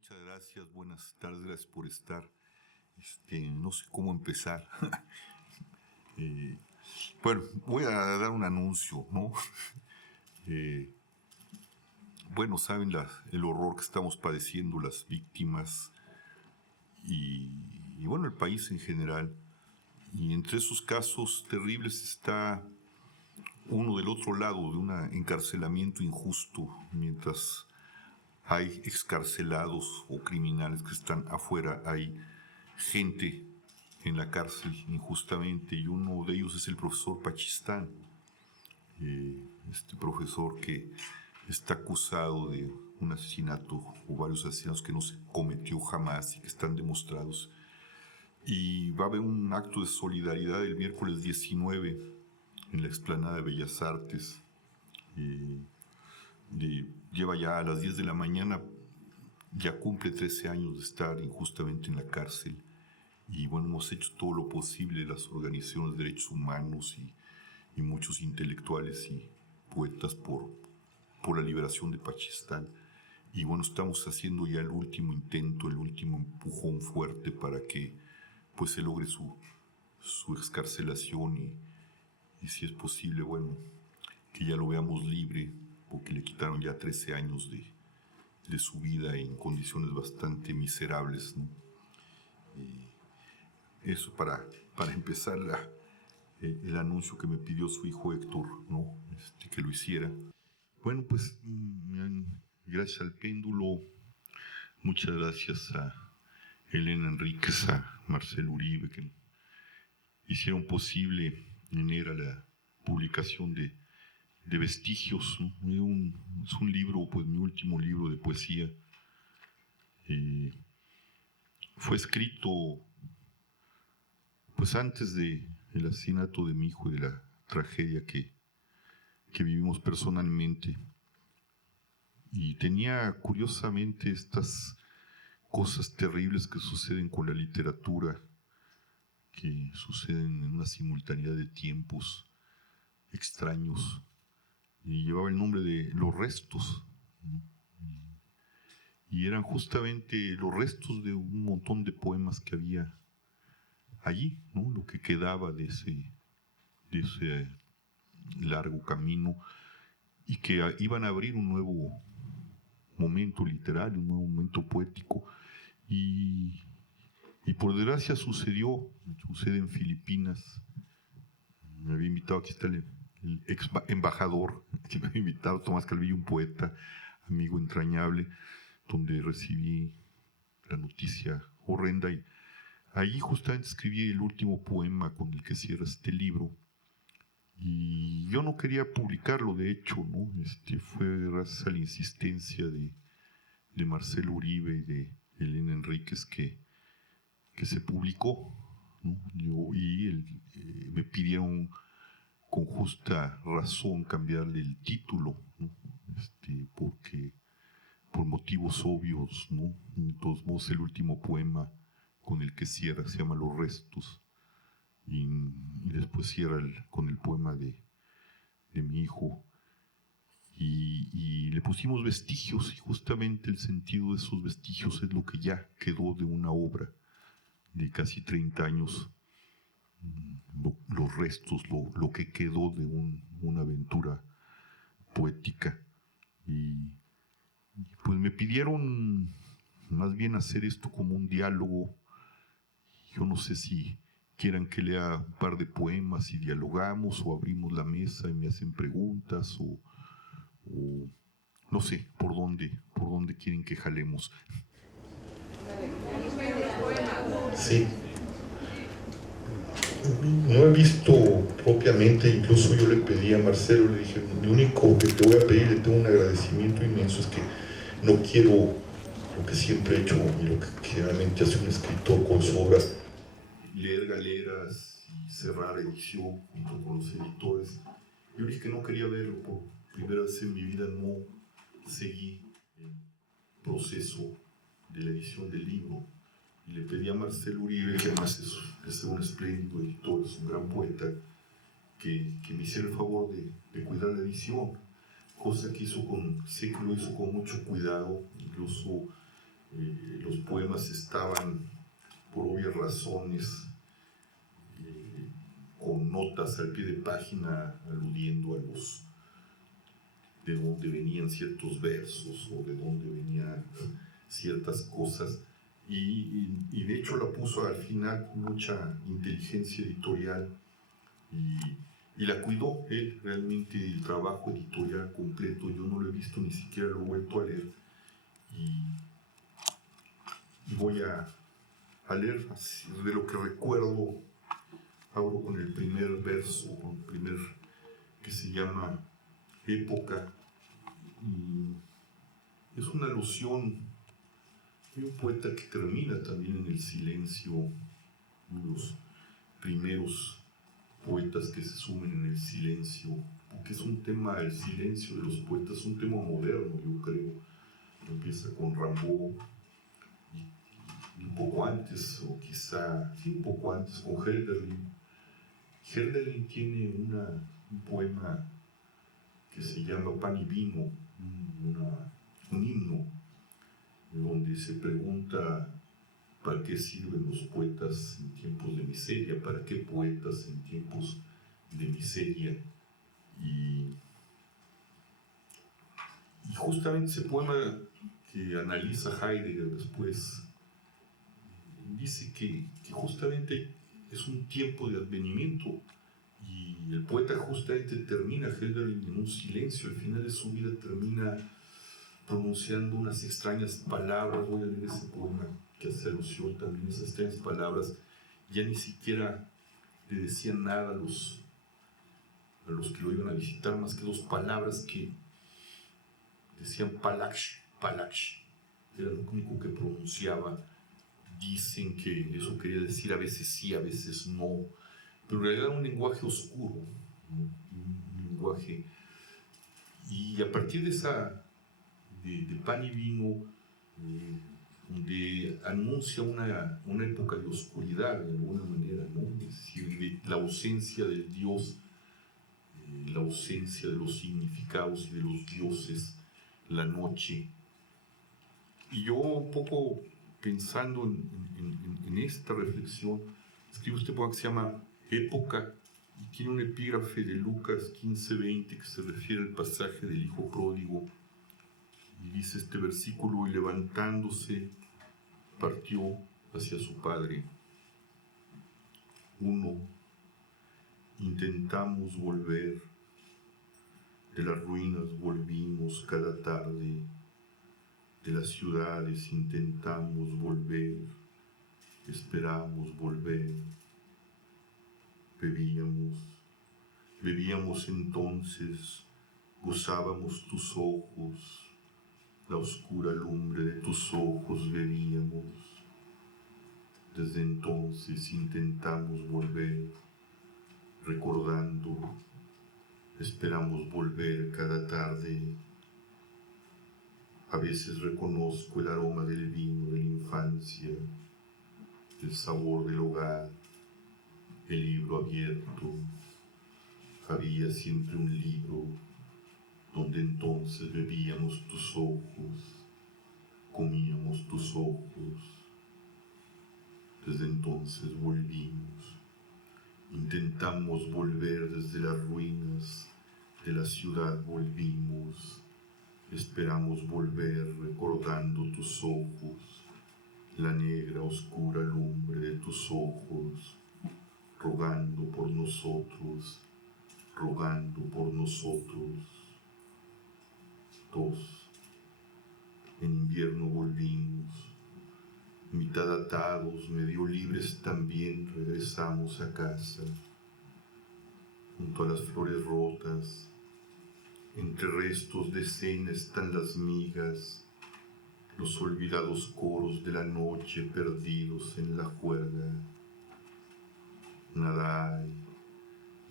Muchas gracias, buenas tardes, gracias por estar. No sé cómo empezar. Eh, bueno, voy a dar un anuncio, ¿no? Eh, bueno, saben el horror que estamos padeciendo las víctimas y bueno, el país en general. Y entre esos casos terribles está uno del otro lado de un encarcelamiento injusto, mientras hay excarcelados o criminales que están afuera, hay gente en la cárcel injustamente, y uno de ellos es el profesor Pachistán, este profesor que está acusado de un asesinato o varios asesinatos que no se cometió jamás y que están demostrados. Y va a haber un acto de solidaridad el miércoles 19 en la explanada de Bellas Artes. Lleva ya a las 10 de la mañana, ya cumple 13 años de estar injustamente en la cárcel. Y bueno, hemos hecho todo lo posible, las organizaciones de derechos humanos y muchos intelectuales y poetas por la liberación de Pachistán. Y bueno, estamos haciendo ya el último intento, el último empujón fuerte para que pues se logre su excarcelación y si es posible, bueno, que ya lo veamos libre, porque le quitaron ya 13 años de su vida en condiciones bastante miserables, ¿no? Eso para empezar el anuncio que me pidió su hijo Héctor, ¿no? Que lo hiciera. Bueno, pues gracias al péndulo, muchas gracias a Elena Enríquez, a Marcelo Uribe, que hicieron posible en ERA la publicación de Vestigios, ¿no? Es un libro, pues mi último libro de poesía. Fue escrito pues antes del asesinato de mi hijo y de la tragedia que vivimos personalmente. Y tenía curiosamente estas cosas terribles que suceden con la literatura, que suceden en una simultaneidad de tiempos extraños. Y llevaba el nombre de Los Restos, ¿no? Y eran justamente los restos de un montón de poemas que había allí, ¿no? Lo que quedaba de ese largo camino, y que iban a abrir un nuevo momento literario, un nuevo momento poético. Y por desgracia sucede en Filipinas. Me había invitado, aquí está el ex embajador que me había invitado, Tomás Calvillo, un poeta, amigo entrañable, donde recibí la noticia horrenda. Y ahí justamente escribí el último poema con el que cierra este libro. Y yo no quería publicarlo, de hecho, ¿no? Fue gracias a la insistencia de Marcelo Uribe y de Elena Enríquez que se publicó, ¿no? Me pidieron con justa razón cambiarle el título, ¿no? Porque por motivos obvios, ¿no? De todos modos, el último poema con el que cierra se llama Los Restos, y después cierra con el poema de mi hijo, y le pusimos vestigios, y justamente el sentido de esos vestigios es lo que ya quedó de una obra de casi 30 años, los restos, lo que quedó de una aventura poética. Y pues me pidieron más bien hacer esto como un diálogo. Yo no sé si quieran que lea un par de poemas y dialogamos, o abrimos la mesa y me hacen preguntas, o no sé por dónde quieren que jalemos. Sí. No he visto propiamente, incluso yo le pedí a Marcelo, le dije, lo único que te voy a pedir, le tengo un agradecimiento inmenso, es que no quiero lo que siempre he hecho y lo que generalmente hace un escritor con su obra, leer galeras y cerrar edición junto con los editores. Yo dije que no quería verlo, por primera vez en mi vida no seguí el proceso de la edición del libro, y le pedí a Marcelo Uribe, que además es un espléndido editor, es un gran poeta, que me hiciera el favor de cuidar la edición, cosa que sé que lo hizo con mucho cuidado. Incluso Los poemas estaban, por obvias razones, con notas al pie de página aludiendo a de dónde venían ciertos versos o de dónde venían ciertas cosas. Y de hecho la puso al final con mucha inteligencia editorial y la cuidó él, realmente el trabajo editorial completo. Yo no lo he visto, ni siquiera lo he vuelto a leer. Y voy a leer de lo que recuerdo. Abro con el primer verso, con el primer que se llama Época. Y es una alusión de un poeta que termina también en el silencio, uno de los primeros poetas que se sumen en el silencio, porque es un tema, el silencio de los poetas es un tema moderno, yo creo. Empieza con Rimbaud y un poco antes, o quizá sí, un poco antes, con Hölderlin. Hölderlin tiene un poema que se llama Pan y Vino, un himno, donde se pregunta para qué sirven los poetas en tiempos de miseria, para qué poetas en tiempos de miseria. Y justamente ese poema que analiza Heidegger después dice que justamente es un tiempo de advenimiento. Y el poeta justamente termina Hölderlin en un silencio, al final de su vida termina pronunciando unas extrañas palabras. Voy a leer ese poema que hace alusión también a esas extrañas palabras. Ya ni siquiera le decían nada a los que lo iban a visitar, más que dos palabras que decían palaksh, palaksh. Era lo único que pronunciaba. Dicen que eso quería decir a veces sí, a veces no, pero en realidad era un lenguaje oscuro, un lenguaje. Y a partir de de Pan y Vino, donde anuncia una época de oscuridad de alguna manera, ¿no? Es decir, de la ausencia del Dios, la ausencia de los significados y de los dioses, la noche. Y yo un poco pensando en esta reflexión, escribo este poema que se llama Época, y tiene un epígrafe de Lucas 15:20 que se refiere al pasaje del hijo pródigo. Y dice este versículo: y levantándose, partió hacia su padre. Intentamos volver, de las ruinas volvimos cada tarde, de las ciudades intentamos volver, esperamos volver. Bebíamos entonces, gozábamos tus ojos, la oscura lumbre de tus ojos bebíamos. Desde entonces intentamos volver, recordando, esperamos volver cada tarde. A veces reconozco el aroma del vino de la infancia, el sabor del hogar, el libro abierto. Había siempre un libro donde entonces bebíamos tus ojos, comíamos tus ojos. Desde entonces volvimos, intentamos volver desde las ruinas de la ciudad volvimos, esperamos volver recordando tus ojos, la negra oscura lumbre de tus ojos, rogando por nosotros, rogando por nosotros. 2. En invierno volvimos, mitad atados, medio libres también regresamos a casa. Junto a las flores rotas, entre restos de cena están las migas, los olvidados coros de la noche perdidos en la juerga. Nada hay,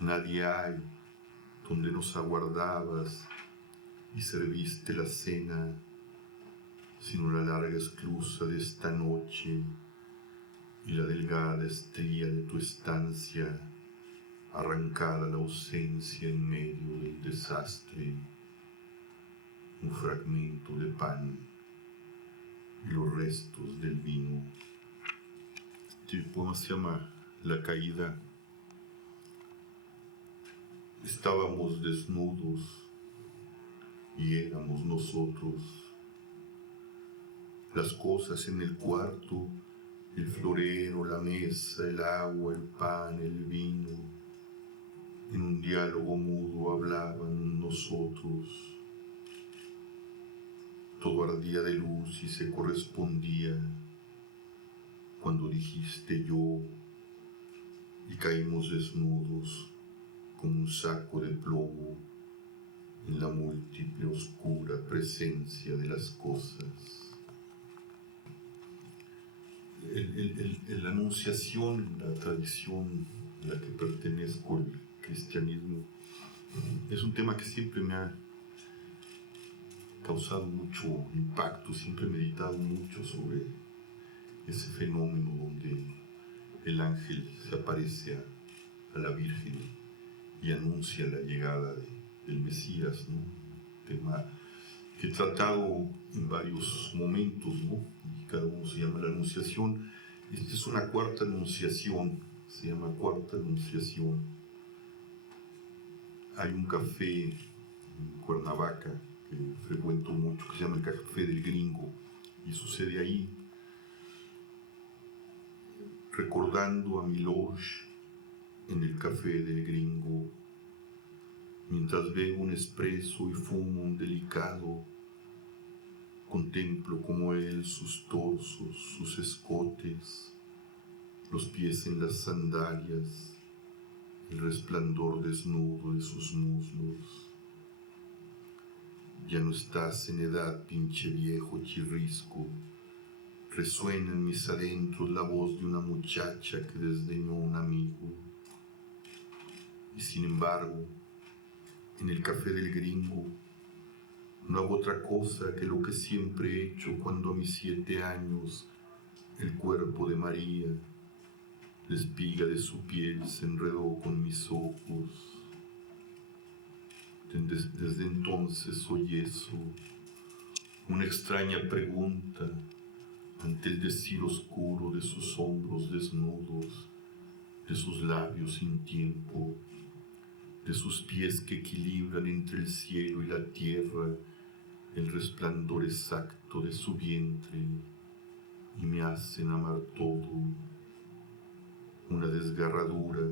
nadie hay, donde nos aguardabas y serviste la cena, sino la larga esclusa de esta noche y la delgada estría de tu estancia, arrancada la ausencia en medio del desastre, un fragmento de pan y los restos del vino. Este poema se llama La caída. Estábamos desnudos y éramos nosotros. Las cosas en el cuarto, el florero, la mesa, el agua, el pan, el vino. En un diálogo mudo hablaban nosotros. Todo ardía de luz y se correspondía cuando dijiste yo y caímos desnudos como un saco de plomo en la múltiple oscura presencia de las cosas. La anunciación, la tradición a la que pertenezco, el cristianismo, es un tema que siempre me ha causado mucho impacto, siempre he meditado mucho sobre ese fenómeno donde el ángel se aparece a la Virgen y anuncia la llegada del Mesías, ¿no? Tema que he tratado en varios momentos, ¿no? Y cada uno se llama la Anunciación. Esta es una cuarta anunciación, se llama Cuarta Anunciación. Hay un café en Cuernavaca que frecuento mucho, que se llama el Café del Gringo, y sucede ahí, recordando a Milosh en el Café del Gringo, mientras bebo un espresso y fumo un delicado, contemplo como él sus torsos, sus escotes, los pies en las sandalias, el resplandor desnudo de sus muslos. Ya no estás en edad, pinche viejo chirrisco. Resuena en mis adentros la voz de una muchacha que desdeñó a un amigo. Y sin embargo, en el Café del Gringo, no hago otra cosa que lo que siempre he hecho cuando a mis 7 años el cuerpo de María, la espiga de su piel se enredó con mis ojos. Desde entonces oí eso, una extraña pregunta ante el decir oscuro de sus hombros desnudos, de sus labios sin tiempo, de sus pies que equilibran entre el cielo y la tierra el resplandor exacto de su vientre y me hacen amar todo, una desgarradura,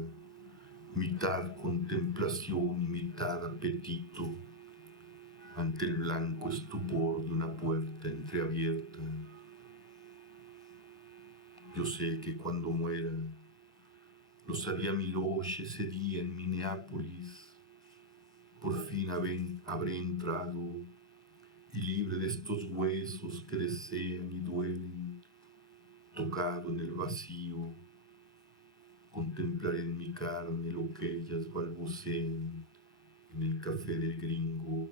mitad contemplación y mitad apetito, ante el blanco estupor de una puerta entreabierta. Yo sé que cuando muera, lo sabía Milosh ese día en Minneapolis, por fin habré entrado y libre de estos huesos que desean y duelen, tocado en el vacío, contemplaré en mi carne lo que ellas balbucean en el Café del Gringo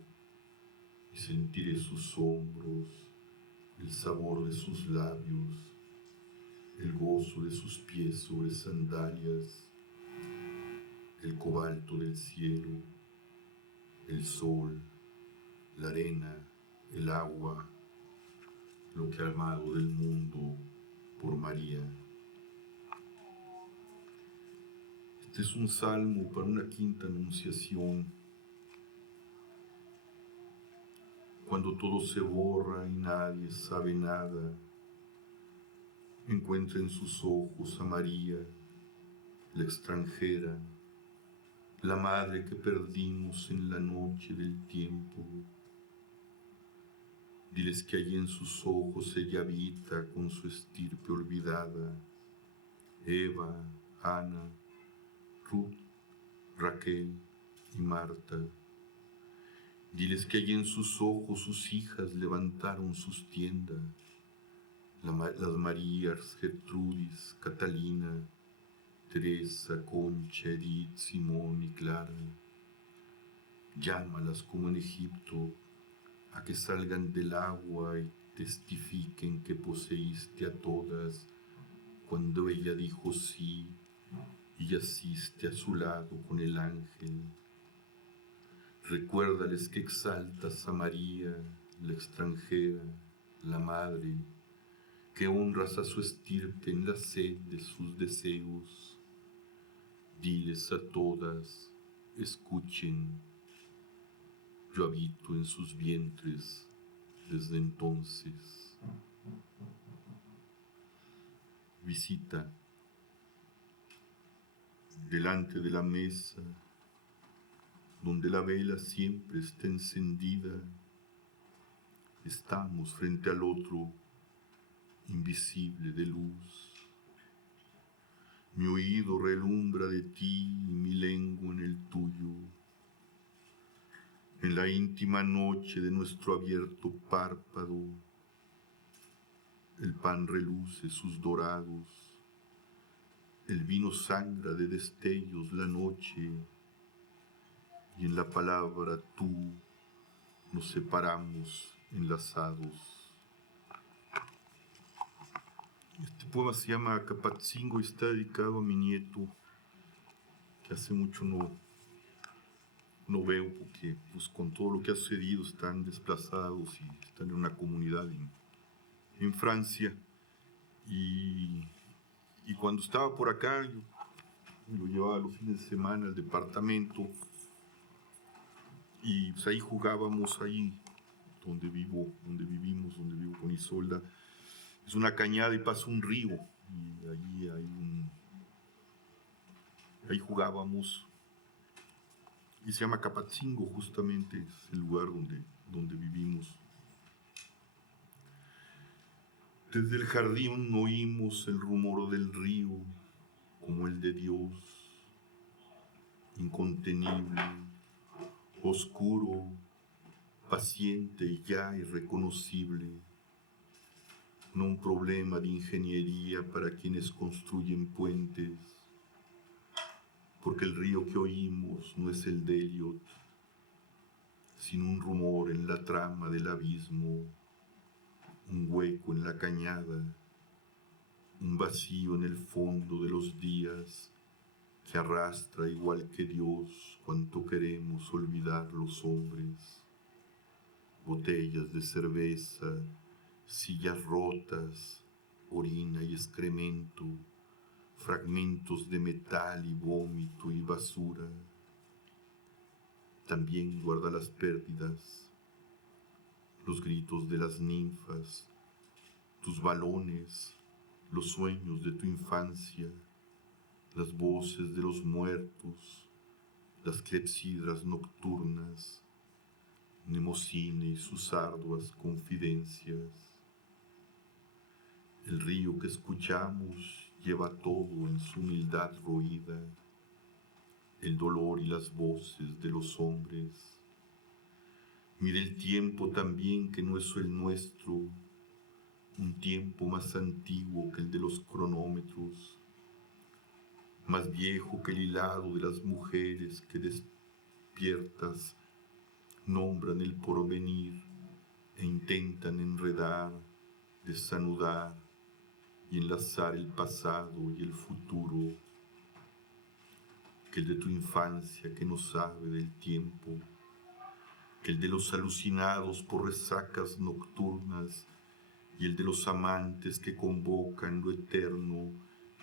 y sentiré sus hombros, el sabor de sus labios, el gozo de sus pies sobre sandalias, el cobalto del cielo, el sol, la arena, el agua, lo que ha amado del mundo por María. Este es un salmo para una quinta anunciación, cuando todo se borra y nadie sabe nada. Encuentra en sus ojos a María, la extranjera, la madre que perdimos en la noche del tiempo. Diles que allí en sus ojos ella habita con su estirpe olvidada, Eva, Ana, Ruth, Raquel y Marta. Diles que allí en sus ojos sus hijas levantaron sus tiendas, las Marías, Gertrudis, Catalina, Teresa, Concha, Edith, Simón y Clara. Llámalas como en Egipto, a que salgan del agua y testifiquen que poseíste a todas cuando ella dijo sí y yaciste a su lado con el ángel. Recuérdales que exaltas a María, la extranjera, la madre, que honras a su estirpe en la sed de sus deseos. Diles a todas, escuchen, yo habito en sus vientres desde entonces. Visita, delante de la mesa, donde la vela siempre está encendida, estamos frente al otro, invisible de luz. Mi oído relumbra de ti y mi lengua en el tuyo. En la íntima noche de nuestro abierto párpado, el pan reluce sus dorados, el vino sangra de destellos la noche, y en la palabra tú nos separamos enlazados. Este poema se llama Acapatzingo y está dedicado a mi nieto, que hace mucho no veo, porque pues, con todo lo que ha sucedido están desplazados y están en una comunidad en Francia. Y cuando estaba por acá, yo lo llevaba los fines de semana al departamento y pues, ahí jugábamos, ahí donde vivo con Isolda. Es una cañada y pasa un río y ahí jugábamos. Y se llama Acapatzingo, justamente es el lugar donde vivimos. Desde el jardín oímos el rumor del río, como el de Dios, incontenible, oscuro, paciente y ya irreconocible. No un problema de ingeniería para quienes construyen puentes, porque el río que oímos no es el de Eliot, sino un rumor en la trama del abismo, un hueco en la cañada, un vacío en el fondo de los días que arrastra igual que Dios cuanto queremos olvidar los hombres. Botellas de cerveza, sillas rotas, orina y excremento, fragmentos de metal y vómito y basura. También guarda las pérdidas, los gritos de las ninfas, tus balones, los sueños de tu infancia, las voces de los muertos, las clepsidras nocturnas, Mnemosine y sus arduas confidencias. El río que escuchamos lleva todo en su humildad roída, el dolor y las voces de los hombres. Mira el tiempo también que no es el nuestro, un tiempo más antiguo que el de los cronómetros, más viejo que el hilado de las mujeres que despiertas nombran el porvenir e intentan enredar, desanudar y enlazar el pasado y el futuro, que el de tu infancia que no sabe del tiempo, que el de los alucinados por resacas nocturnas y el de los amantes que convocan lo eterno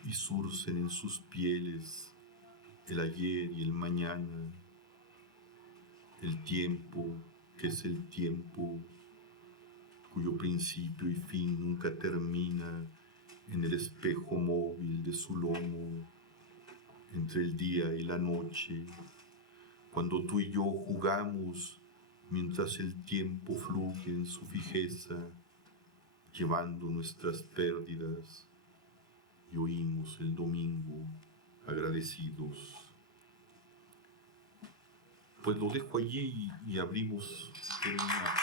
y surcen en sus pieles el ayer y el mañana, el tiempo que es el tiempo, cuyo principio y fin nunca termina en el espejo móvil de su lomo, entre el día y la noche, cuando tú y yo jugamos mientras el tiempo fluye en su fijeza, llevando nuestras pérdidas, y oímos el domingo agradecidos. Pues lo dejo allí y abrimos una